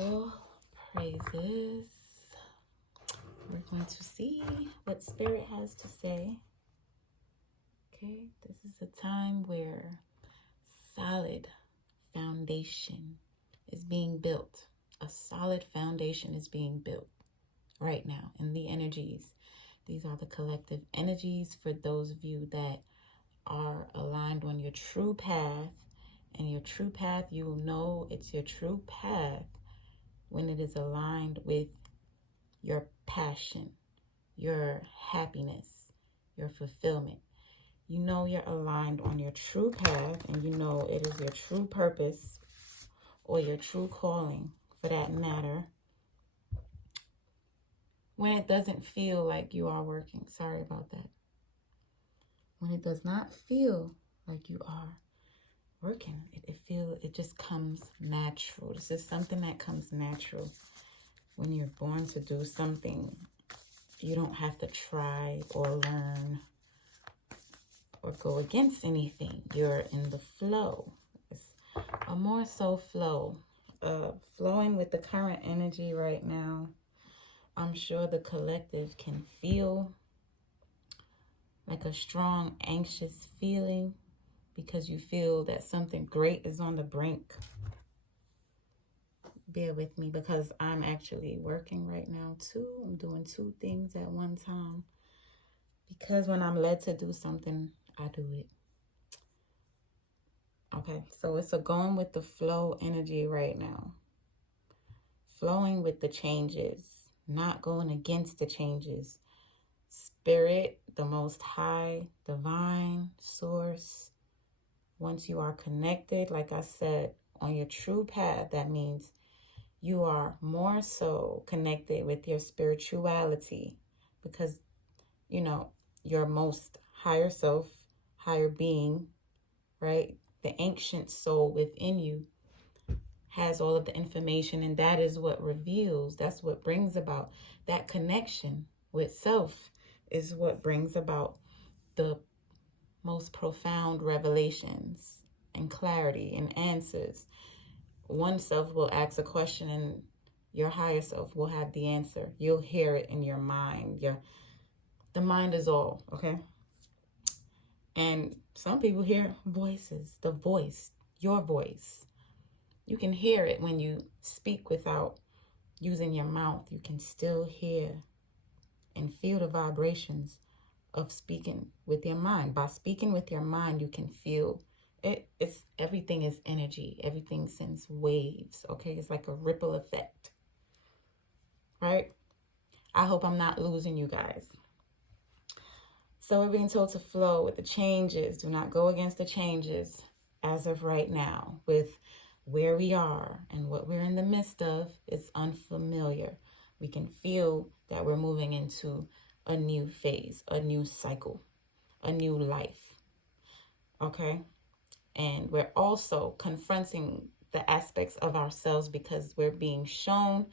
All praises. We're going to see what Spirit has to say. Okay, this is a time where solid foundation is being built. A solid foundation is being built right now in the energies. These are the collective energies for those of you that are aligned on your true path. And your true path, you will know it's your true path when it is aligned with your passion, your happiness, your fulfillment. You know you're aligned on your true path, and you know it is your true purpose or your true calling, for that matter, when it doesn't feel like you are working. Sorry about that. When it does not feel like you are working, it just comes natural. This is something that comes natural. When you're born to do something, you don't have to try or learn or go against anything. You're in the flow. It's a more so flow. Flowing with the current energy right now. I'm sure the collective can feel like a strong, anxious feeling because you feel that something great is on the brink. Bear with me because I'm actually working right now too. I'm doing two things at one time. Because when I'm led to do something, I do it. Okay, so it's a going with the flow energy right now. Flowing with the changes, not going against the changes. Spirit, the Most High, Divine, Source. Once you are connected, like I said, on your true path, that means you are more so connected with your spirituality because, you know, your most higher self, higher being, right? The ancient soul within you has all of the information, and that is what reveals, that's what brings about that connection with self, is what brings about the most profound revelations and clarity and answers. One self will ask a question and your higher self will have the answer. You'll hear it in your mind. The mind is all, okay? And some people hear voices, the voice, your voice. You can hear it when you speak without using your mouth. You can still hear and feel the vibrations of speaking with your mind. By speaking with your mind, you can feel it. Everything is energy. Everything sends waves, okay? It's like a ripple effect, right? I hope I'm not losing you guys. So we're being told to flow with the changes. Do not go against the changes as of right now. With where we are and what we're in the midst of is unfamiliar. We can feel that we're moving into a new phase, a new cycle, a new life, okay? And we're also confronting the aspects of ourselves because we're being shown,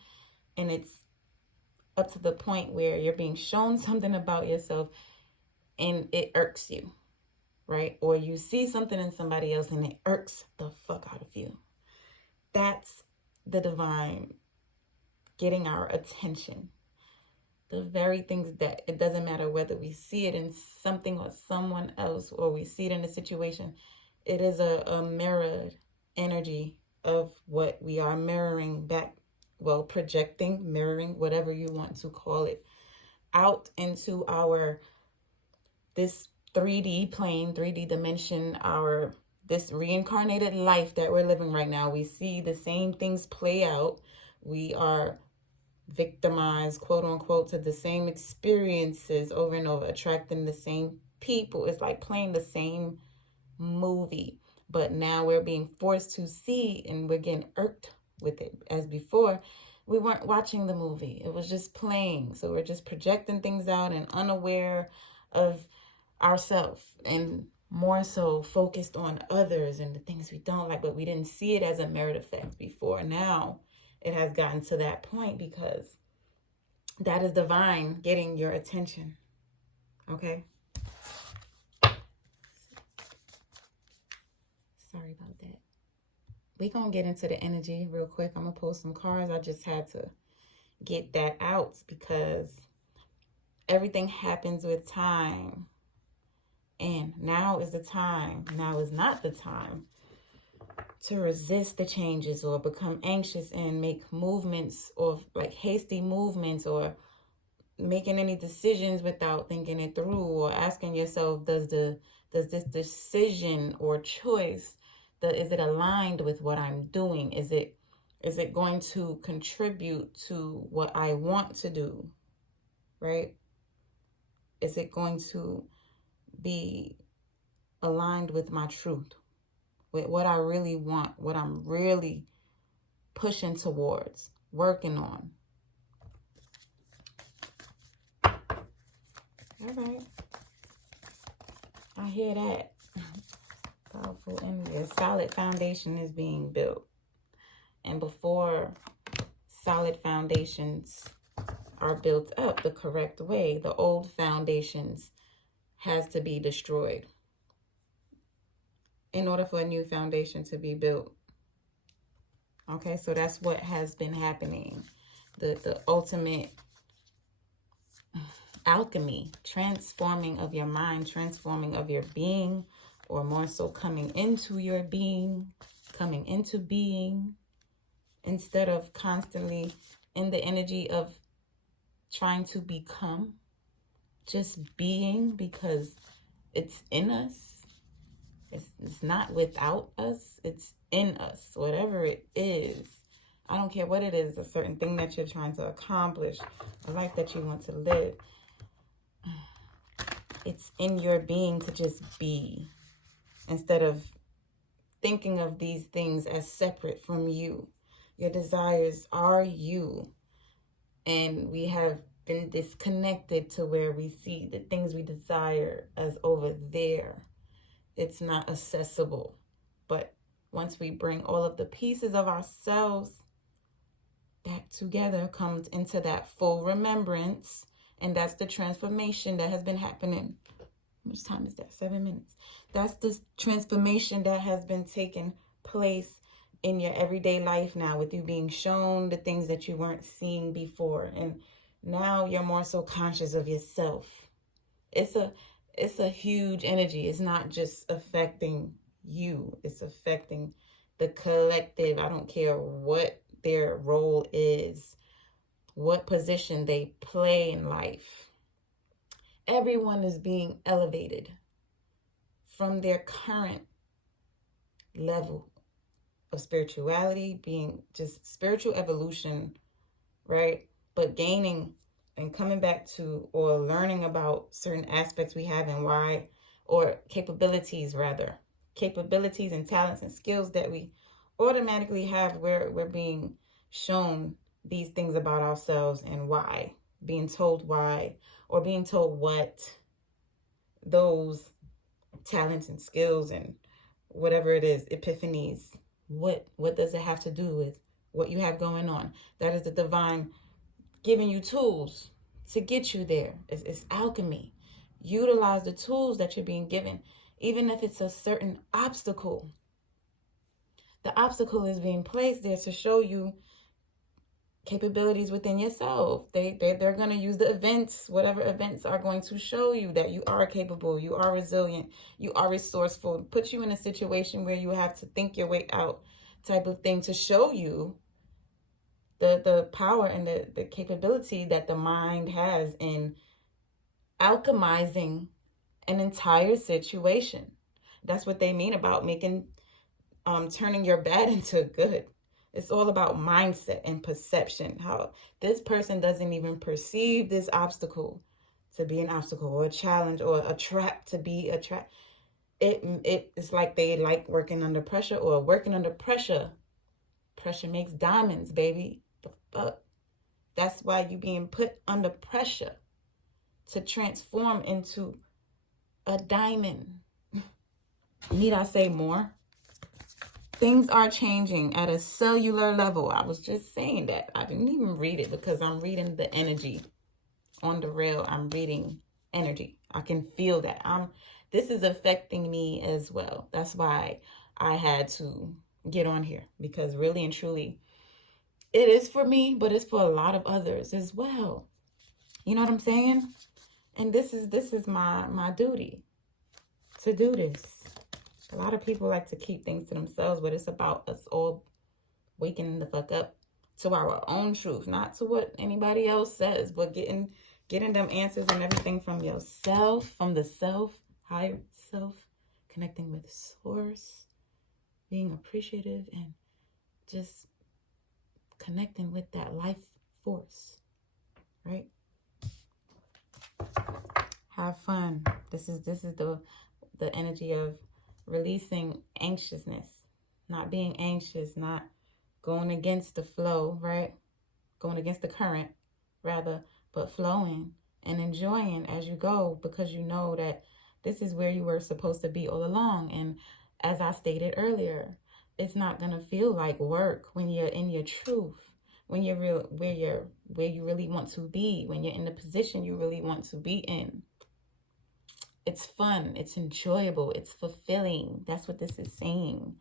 and it's up to the point where you're being shown something about yourself and it irks you, right? Or you see something in somebody else and it irks the fuck out of you. That's the divine getting our attention. The very things that it doesn't matter whether we see it in something or someone else or we see it in a situation. It is a mirrored energy of what we are mirroring back, well, projecting, mirroring, whatever you want to call it, out into this 3D plane, 3D dimension, this reincarnated life that we're living right now. We see the same things play out. We are victimized, quote unquote, to the same experiences over and over, attracting the same people. It's like playing the same movie, but now we're being forced to see and we're getting irked with it. As before, we weren't watching the movie, it was just playing. So we're just projecting things out and unaware of ourselves and more so focused on others and the things we don't like, but we didn't see it as a merit effect before. Now it has gotten to that point because that is divine getting your attention, okay? Sorry about that. we gonna get into the energy real quick. I'm gonna pull some cards. I just had to get that out because everything happens with time. And now is the time. Now is not the time to resist the changes or become anxious and make movements or like hasty movements or making any decisions without thinking it through or asking yourself, does this decision or choice, is it aligned with what I'm doing? Is it going to contribute to what I want to do? Right? Is it going to be aligned with my truth, with what I really want, what I'm really pushing towards, working on? All right. I hear that. Powerful energy. A solid foundation is being built. And before solid foundations are built up the correct way, the old foundations has to be destroyed in order for a new foundation to be built. Okay, so that's what has been happening. The ultimate alchemy, transforming of your mind, transforming of your being, or more so coming into your being, coming into being, instead of constantly in the energy of trying to become, just being, because it's in us. It's not without us, it's in us, whatever it is. I don't care what it is, a certain thing that you're trying to accomplish, a life that you want to live. It's in your being to just be, instead of thinking of these things as separate from you. Your desires are you. And we have been disconnected to where we see the things we desire as over there. It's not accessible. But once we bring all of the pieces of ourselves back together, comes into that full remembrance. And that's the transformation that has been happening. How much time is that? 7 minutes. That's the transformation that has been taking place in your everyday life now, with you being shown the things that you weren't seeing before. And now you're more so conscious of yourself. It's a huge energy. It's not just affecting you. It's affecting the collective. I don't care what their role is, what position they play in life. Everyone is being elevated from their current level of spirituality, being just spiritual evolution, right? But gaining and coming back to, or learning about certain aspects we have and why, or capabilities and talents and skills that we automatically have, where we're being shown these things about ourselves and why, being told why, or being told what those talents and skills and whatever it is, epiphanies, what does it have to do with what you have going on? That is the divine giving you tools to get you there. It's alchemy. Utilize the tools that you're being given, even if it's a certain obstacle. The obstacle is being placed there to show you capabilities within yourself. They're going to use the events, whatever events are going to show you that you are capable, you are resilient, you are resourceful, put you in a situation where you have to think your way out type of thing, to show you the power and the capability that the mind has in alchemizing an entire situation. That's what they mean about making, turning your bad into good. It's all about mindset and perception. How this person doesn't even perceive this obstacle to be an obstacle, or a challenge, or a trap to be a trap. It's like they like working under pressure, or working under pressure. Pressure makes diamonds, baby. The fuck? That's why you being put under pressure to transform into a diamond. Need I say more? Things are changing at a cellular level. I was just saying that. I didn't even read it because I'm reading the energy on the rail. I'm reading energy. I can feel that. This is affecting me as well. That's why I had to get on here, because really and truly, it is for me, but it's for a lot of others as well. You know what I'm saying? And this is my duty to do this. A lot of people like to keep things to themselves, but it's about us all waking the fuck up to our own truth, not to what anybody else says, but getting them answers and everything from yourself, from the self, higher self, connecting with source, being appreciative, and just connecting with that life force, right? Have fun. This is the energy of releasing anxiousness, not being anxious, not going against the flow, right? Going against the current, rather, but flowing and enjoying as you go, because you know that this is where you were supposed to be all along. And as I stated earlier, it's not gonna feel like work when you're in your truth, when you're real, where you really want to be, when you're in the position you really want to be in. It's fun, it's enjoyable, it's fulfilling. That's what this is saying.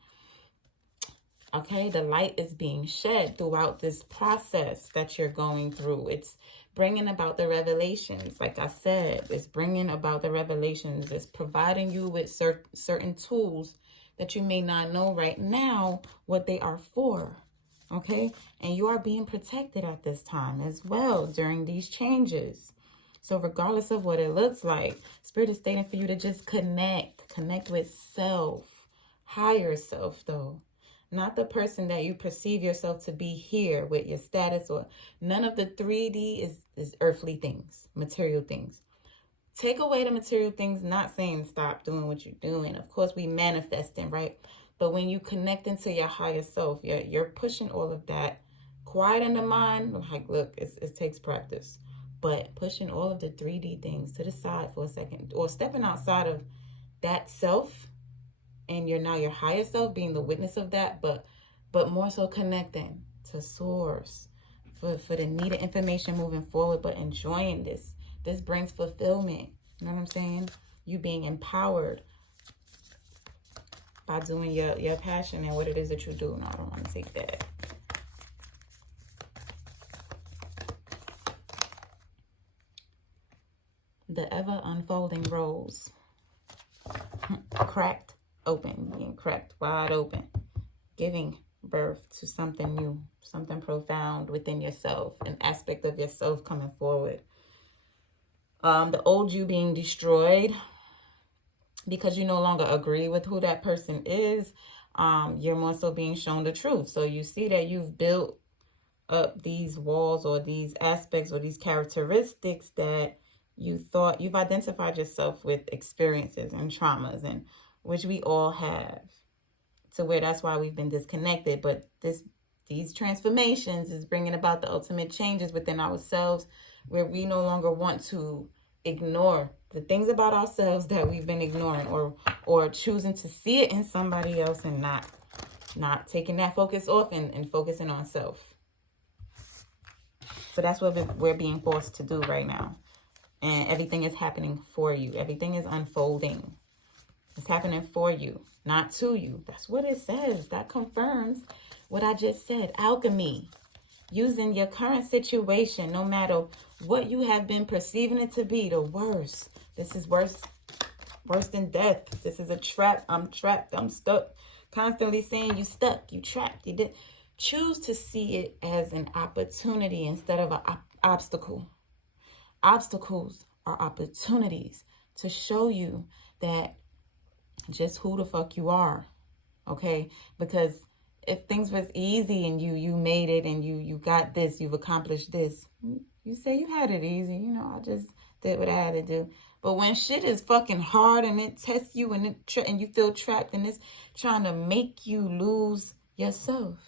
Okay, the light is being shed throughout this process that you're going through. It's bringing about the revelations. Like I said, it's bringing about the revelations. It's providing you with certain tools that you may not know right now what they are for. Okay, and you are being protected at this time as well during these changes. So regardless of what it looks like, Spirit is stating for you to just connect with self, higher self though. Not the person that you perceive yourself to be here with your status, or none of the 3D is earthly things, material things. Take away the material things, not saying stop doing what you're doing. Of course, we manifesting, right? But when you connect into your higher self, you're pushing all of that. Quiet in the mind, like, look, it takes practice. But pushing all of the 3D things to the side for a second, or stepping outside of that self, and you're now your higher self, being the witness of that, but more so connecting to source for the needed information moving forward, but enjoying this. This brings fulfillment. You know what I'm saying? You being empowered by doing your passion and what it is that you do. No, I don't want to take that. The ever unfolding rose. Cracked open, being cracked wide open, giving birth to something new, something profound within yourself, an aspect of yourself coming forward. The old you being destroyed because you no longer agree with who that person is. You're more so being shown the truth. So you see that you've built up these walls or these aspects or these characteristics that you thought you've identified yourself with, experiences and traumas, and which we all have, to where that's why we've been disconnected. But these transformations is bringing about the ultimate changes within ourselves, where we no longer want to ignore the things about ourselves that we've been ignoring, or choosing to see it in somebody else and not taking that focus off and focusing on self. So that's what we're being forced to do right now. And everything is happening for you. Everything is unfolding. It's happening for you, not to you. That's what it says. That confirms what I just said. Alchemy. Using your current situation, no matter what you have been perceiving it to be, the worst. This is worse than death. This is a trap. I'm trapped. I'm stuck. Constantly saying you stuck, you trapped, you did. Choose to see it as an opportunity instead of an obstacle. Obstacles are opportunities to show you that just who the fuck you are, okay? Because if things was easy and you made it and you got this, you've accomplished this, you say you had it easy, you know, I just did what I had to do. But when shit is fucking hard and it tests you and you feel trapped and it's trying to make you lose yourself,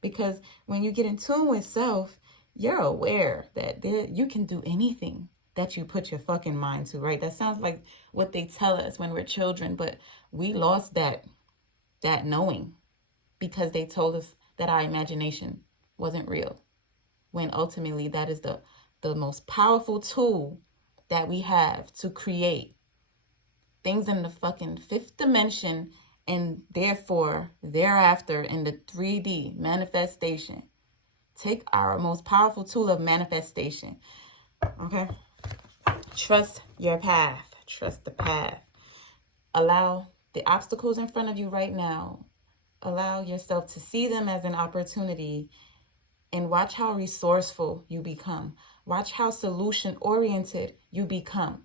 because when you get in tune with self, you're aware that you can do anything that you put your fucking mind to, right? That sounds like what they tell us when we're children, but we lost that knowing because they told us that our imagination wasn't real, when ultimately that is the most powerful tool that we have to create things in the fucking fifth dimension And therefore, thereafter, in the 3D manifestation, take our most powerful tool of manifestation. Okay? Trust your path. Trust the path. Allow the obstacles in front of you right now. Allow yourself to see them as an opportunity, and watch how resourceful you become. Watch how solution-oriented you become,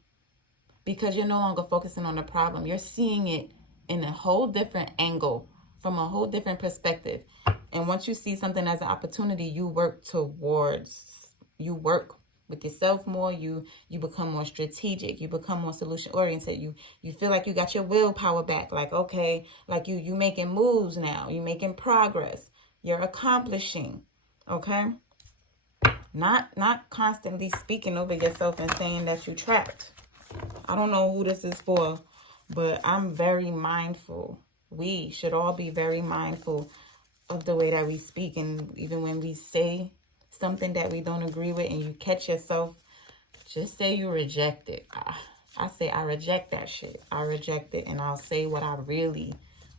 because you're no longer focusing on the problem. You're seeing it in a whole different angle, from a whole different perspective. And once you see something as an opportunity, you work with yourself more. You become more strategic. You become more solution oriented. You feel like you got your willpower back. Like, okay, like you making moves now. You making progress. You're accomplishing. Okay? Not constantly speaking over yourself and saying that you trapped. I don't know who this is for, but I'm very mindful. We should all be very mindful of the way that we speak. And even when we say something that we don't agree with and you catch yourself, just say you reject it. I say I reject that shit. I reject it, and I'll say what I really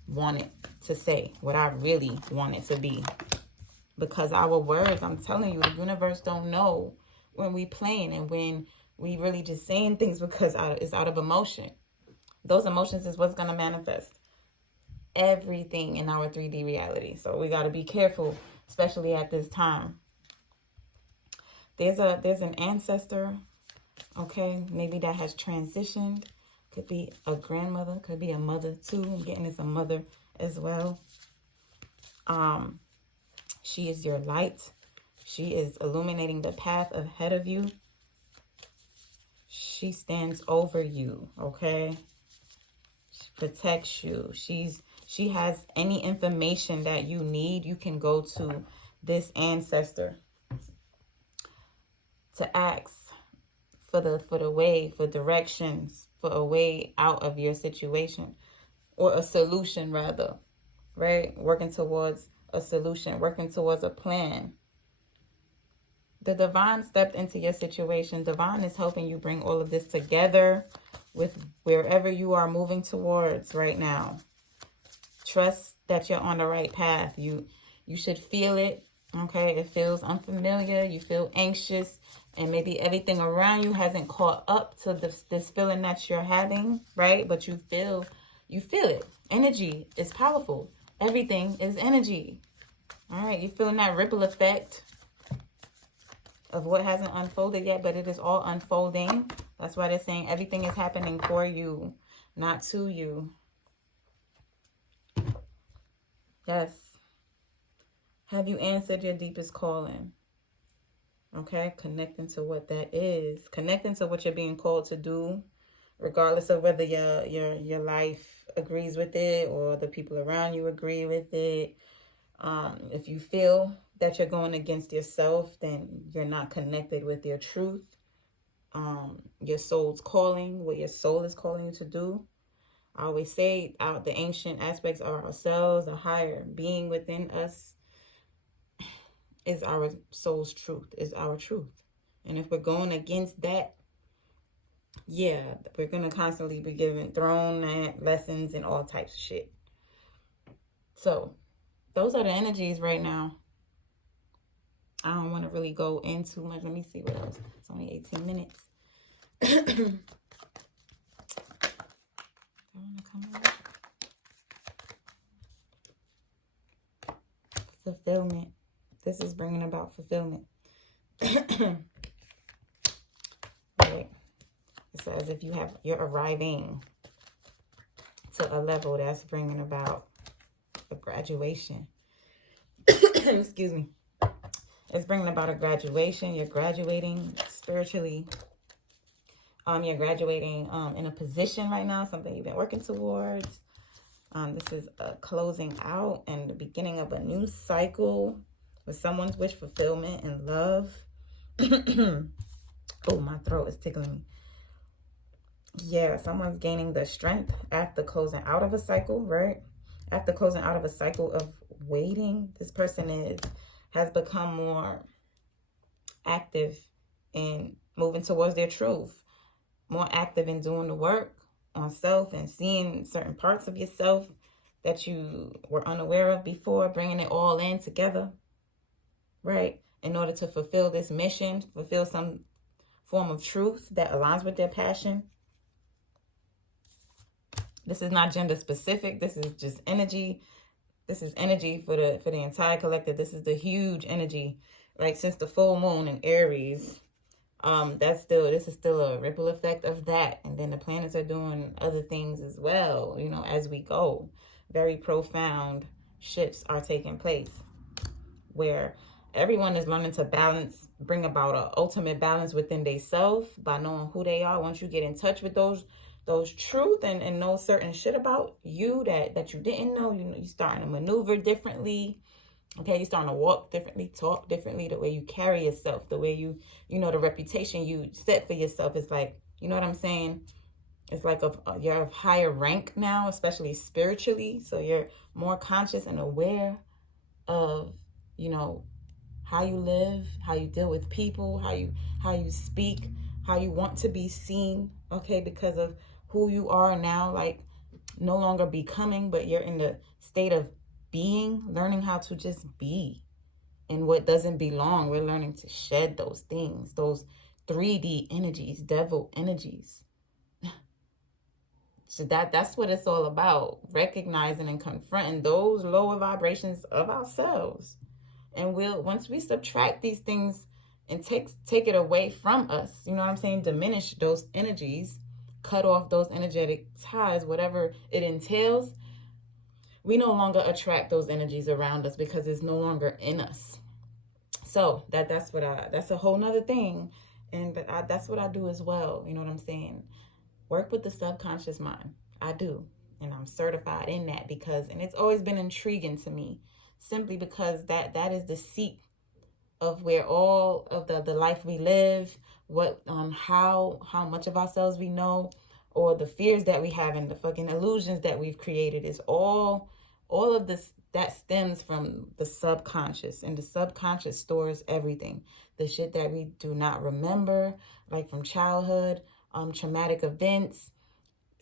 wanted to say, what I really want it to be. Because our words, I'm telling you, the universe don't know when we playing and when we really just saying things because it's out of emotion. Those emotions is what's going to manifest everything in our 3D reality. So we got to be careful, especially at this time. There's an ancestor, okay, maybe that has transitioned. Could be a grandmother, could be a mother too. I'm getting it's a mother as well. She is your light. She is illuminating the path ahead of you. She stands over you, okay? She protects you. She has any information that you need. You can go to this ancestor to ask for the way, for directions, for a way out of your situation, or a solution rather, right? Working towards a solution, working towards a plan. The divine stepped into your situation. Divine is helping you bring all of this together with wherever you are moving towards right now. Trust that you're on the right path. You should feel it, okay? It feels unfamiliar. You feel anxious, and maybe everything around you hasn't caught up to this feeling that you're having, right? But you feel it. Energy is powerful. Everything is energy. All right, you're feeling that ripple effect of what hasn't unfolded yet, but it is all unfolding. That's why they're saying everything is happening for you, not to you. Yes. Have you answered your deepest calling? Okay, connecting to what that is. Connecting to what you're being called to do, regardless of whether your life agrees with it or the people around you agree with it. If you feel that you're going against yourself, then you're not connected with your truth, your soul's calling, what your soul is calling you to do. I always say the ancient aspects of ourselves, the higher being within us is our soul's truth, is our truth. And if we're going against that, yeah, we're going to constantly be thrown at lessons and all types of shit. So those are the energies right now. I don't want to really go in too much. Let me see what else. It's only 18 minutes. I want to come out. Fulfillment. This is bringing about fulfillment. Right. It says if you're arriving to a level that's bringing about a graduation. Excuse me. It's bringing about a graduation. You're graduating spiritually. You're graduating in a position right now, something you've been working towards. This is a closing out and the beginning of a new cycle with someone's wish fulfillment and love. Oh, my throat is tickling me. Yeah, someone's gaining the strength after closing out of a cycle, right? After closing out of a cycle of waiting, this person has become more active in moving towards their truth, more active in doing the work on self and seeing certain parts of yourself that you were unaware of before, bringing it all in together, right? In order to fulfill this mission, fulfill some form of truth that aligns with their passion. This is not gender specific. This is just energy. This is energy for the entire collective. This is the huge energy. Like since the full moon in Aries, this is still a ripple effect of that. And then the planets are doing other things as well, you know, as we go. Very profound shifts are taking place where everyone is learning to balance, bring about an ultimate balance within themselves by knowing who they are. Once you get in touch with those truth and know certain shit about you that you didn't know, you know, you're starting to maneuver differently. Okay, you're starting to walk differently, talk differently, the way you carry yourself, the way you know, the reputation you set for yourself is like, you know what I'm saying? It's like you're of higher rank now, especially spiritually. So you're more conscious and aware of, you know, how you live, how you deal with people, how you speak, how you want to be seen, okay, because of who you are now, like no longer becoming, but you're in the state of being, learning how to just be. And what doesn't belong, we're learning to shed those things, those 3D energies, devil energies. So that's what it's all about, recognizing and confronting those lower vibrations of ourselves. And once we subtract these things and take it away from us, you know what I'm saying, diminish those energies, cut off those energetic ties, whatever it entails, we no longer attract those energies around us because it's no longer in us. So that's a whole nother thing. And that's what I do as well. You know what I'm saying? Work with the subconscious mind. I do. And I'm certified in that and it's always been intriguing to me, simply because that is the seat of where all of the life we live, what how much of ourselves we know, or the fears that we have and the fucking illusions that we've created is all of this that stems from the subconscious. And the subconscious stores everything, the shit that we do not remember, like from childhood, traumatic events,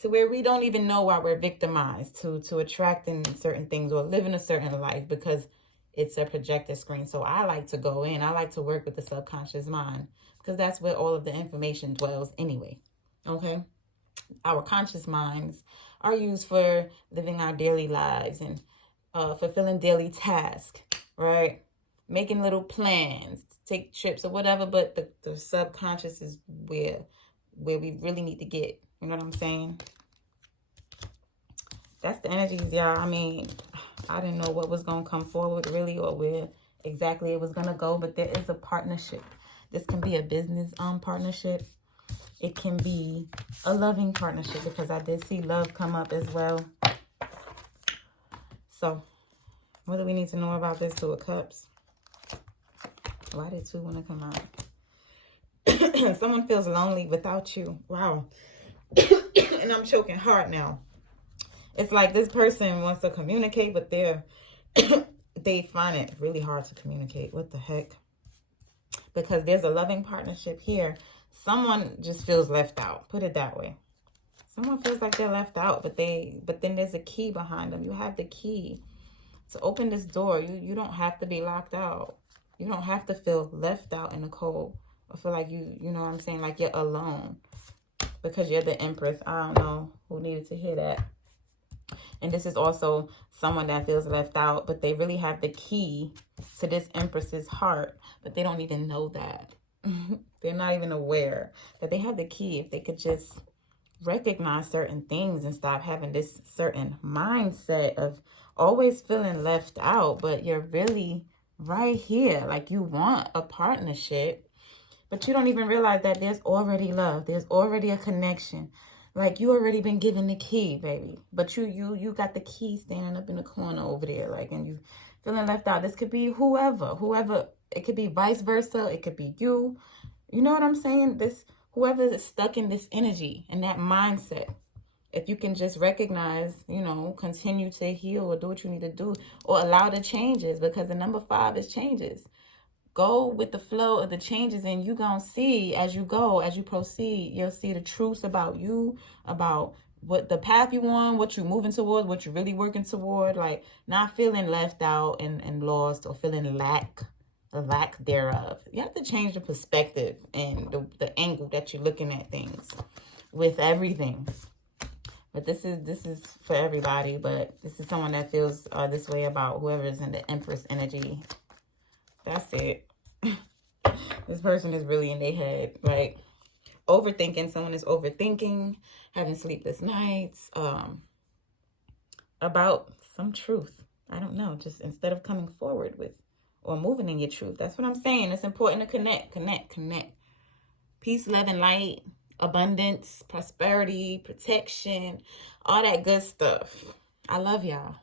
to where we don't even know why we're victimized to attracting certain things or living a certain life because it's a projector screen. So I like to go in, I like to work with the subconscious mind because that's where all of the information dwells anyway. Okay, our conscious minds are used for living our daily lives and fulfilling daily tasks, right? Making little plans, take trips or whatever, but the subconscious is where we really need to get. You know what I'm saying? That's the energies, y'all. I mean, I didn't know what was going to come forward really or where exactly it was going to go, but there is a partnership. This can be a business partnership. It can be a loving partnership because I did see love come up as well. So, what do we need to know about this Two of Cups? Why did two want to come out? Someone feels lonely without you. Wow. And I'm choking hard now. It's like this person wants to communicate, but they find it really hard to communicate. What the heck? Because there's a loving partnership here. Someone just feels left out. Put it that way. Someone feels like they're left out, but then there's a key behind them. You have the key to open this door. You don't have to be locked out. You don't have to feel left out in the cold or feel like you know what I'm saying, like you're alone because you're the Empress. I don't know who needed to hear that. And this is also someone that feels left out, but they really have the key to this Empress's heart, but they don't even know that. They're not even aware that they have the key. If they could just recognize certain things and stop having this certain mindset of always feeling left out, but you're really right here. Like you want a partnership, but you don't even realize that there's already love. There's already a connection. Like you already been given the key, baby. But you got the key standing up in the corner over there. Like, and you feeling left out. This could be whoever. It could be vice versa. It could be you. You know what I'm saying? Whoever is stuck in this energy and that mindset. If you can just recognize, you know, continue to heal or do what you need to do or allow the changes, because the number 5 is changes. Go with the flow of the changes, and you're going to see as you go, as you proceed, you'll see the truths about you, about what the path you on, what you're moving toward, what you're really working toward, like not feeling left out and lost, or feeling lack thereof. You have to change the perspective and the angle that you're looking at things with everything. But this is for everybody, but this is someone that feels this way about whoever's in the Empress energy. That's it. This person is really in their head, like overthinking. Someone is overthinking, having sleepless nights, about some truth. I don't know, just instead of coming forward with or moving in your truth. That's what I'm saying. It's important to connect. Peace, love, and light, abundance, prosperity, protection, all that good stuff. I love y'all.